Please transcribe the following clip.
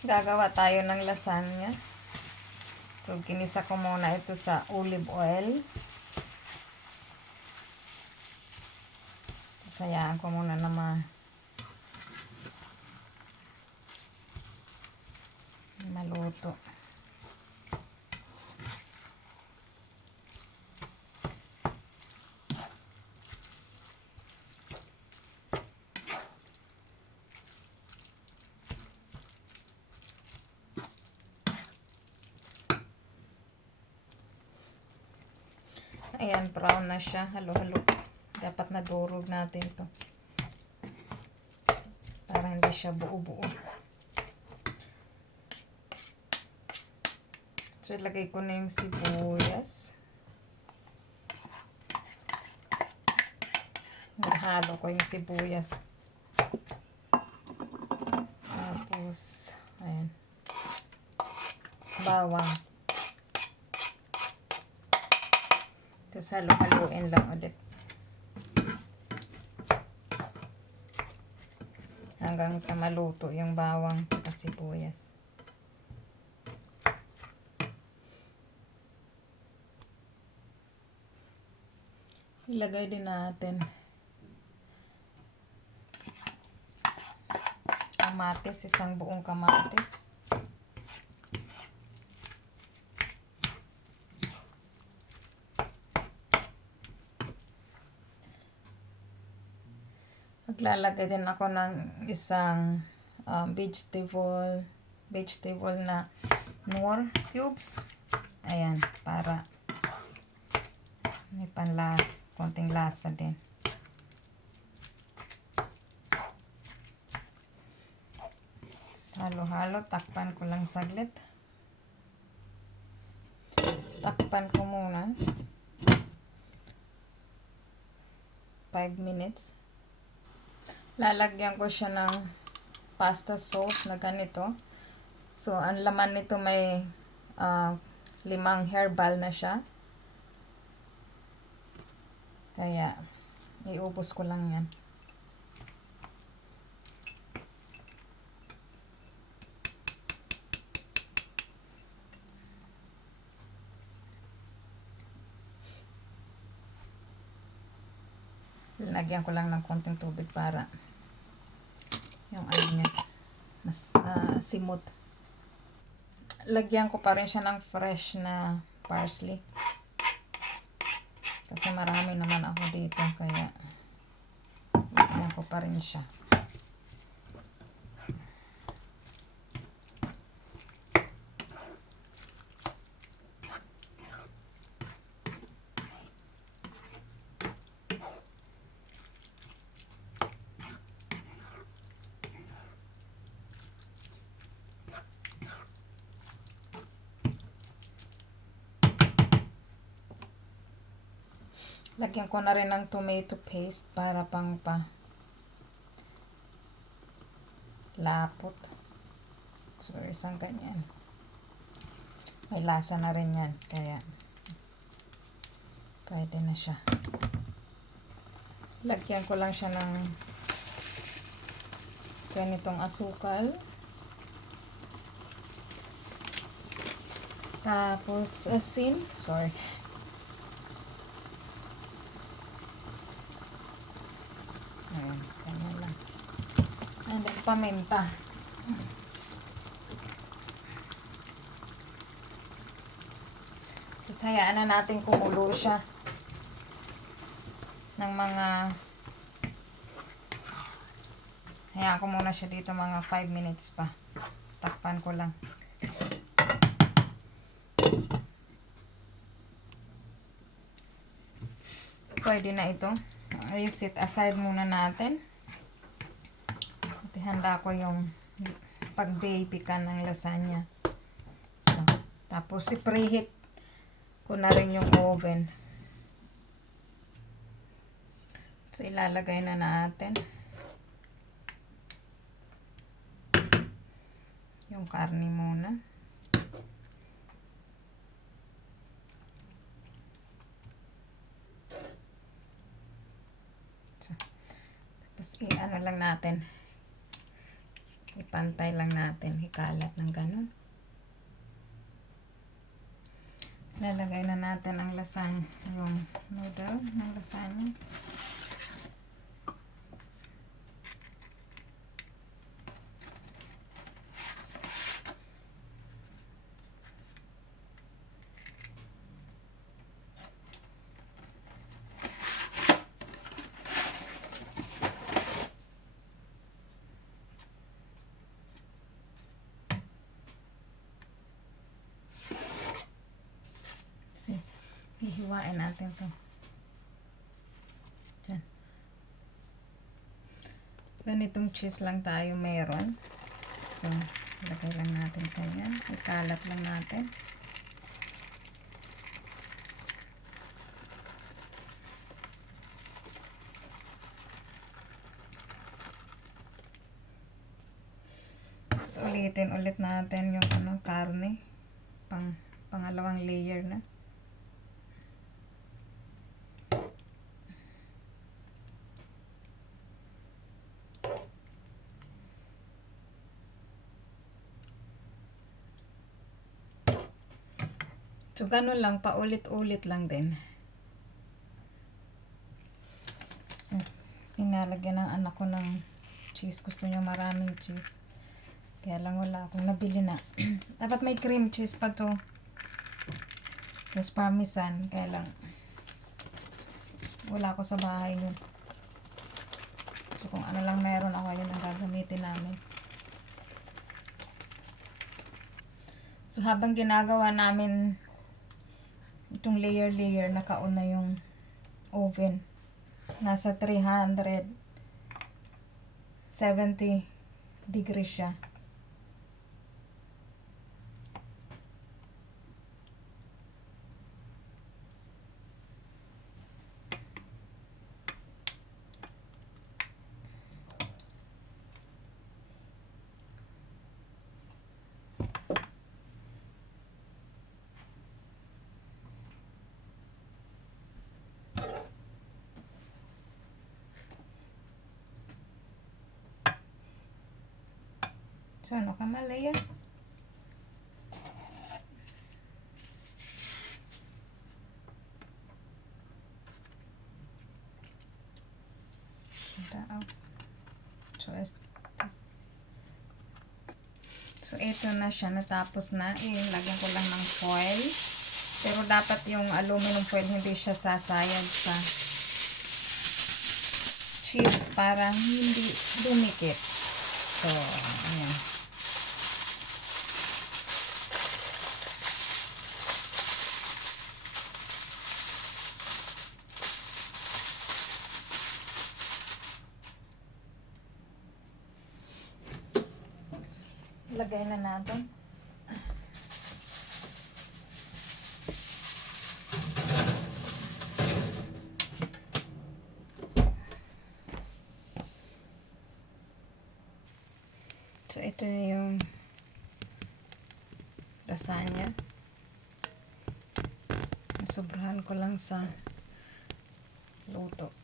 Gagawa tayo ng lasagna. So, kinisa ko muna ito sa olive oil. Sayaan ko muna na maluto. Ayan, brown na siya. Halo-halo. Dapat nadurog natin to. Para hindi siya buo-buo. So, ilagay ko na yung sibuyas. Nahalo ko yung sibuyas. Tapos, ayan. Bawang. Tapos halo-haluin lang ulit. Hanggang sa maluto yung bawang at sibuyas. Ilagay din natin kamatis, isang buong kamatis. Maglalagay din ako ng isang vegetable na Knorr cubes. Ayan, para may panlas, konting lasa din. Halo-halo, takpan ko lang saglit. Takpan ko muna 5 minutes. Lalagyan ko siya ng pasta sauce na ganito. So, ang laman nito may 5 herbal na siya. Kaya, iubos ko lang yan. Lagyan ko lang ng konting tubig para yung ano niya mas simot. Lagyan ko pa rin siya ng fresh na parsley. Kasi marami naman ako dito, kaya lagyan ko pa rin siya. Lagyan ko na rin ng tomato paste para pang lapot. So, isang ganyan. May lasa na rin yan. Kaya, pwede na siya. Lagyan ko lang siya ng ganitong asukal. Tapos, asin. Sorry. Ayan, ganyan lang. And then, paminta. Tapos, hayaan na natin kumulo siya ng mga hayaan ko muna siya dito mga 5 minutes pa. Takpan ko lang. Pwede na ito. I-set aside muna natin. At ihanda ko yung pag-baby ka ng lasagna. So, tapos i-preheat ko na rin yung oven. So, ilalagay na natin yung karne muna. So, tapos i-ano lang natin. ipantay lang natin, ikalat ng ganun. Lalagay na natin ang lasagna, yung noodle ng lasagna. Hihiwain natin to. Diyan. Ganitong cheese lang tayo meron. So, lagay lang natin kanyan. Ikalat lang natin. So, ulitin ulit natin yung karne. Pangalawang layer na. So, ganun lang, paulit-ulit lang din. So, pinalagyan ng anak ko ng cheese. Gusto niya maraming cheese. Kaya lang wala akong nabili na. Dapat may cream cheese pa to. Plus parmesan. Kaya lang wala ako sa bahay yun. So, kung ano lang meron ako, yun ang gagamitin namin. So, habang ginagawa namin itong layer, naka-on na yung oven. Nasa 370 degrees siya. So, ano ka malaya? So, ito na siya. Natapos na. Lagyan ko lang ng foil. Pero dapat yung aluminum foil hindi siya sasayad sa cheese para hindi dumikit. So, ayan. Lagay na natin. So, ito yung lasagna. Sobrahan ko lang sa luto.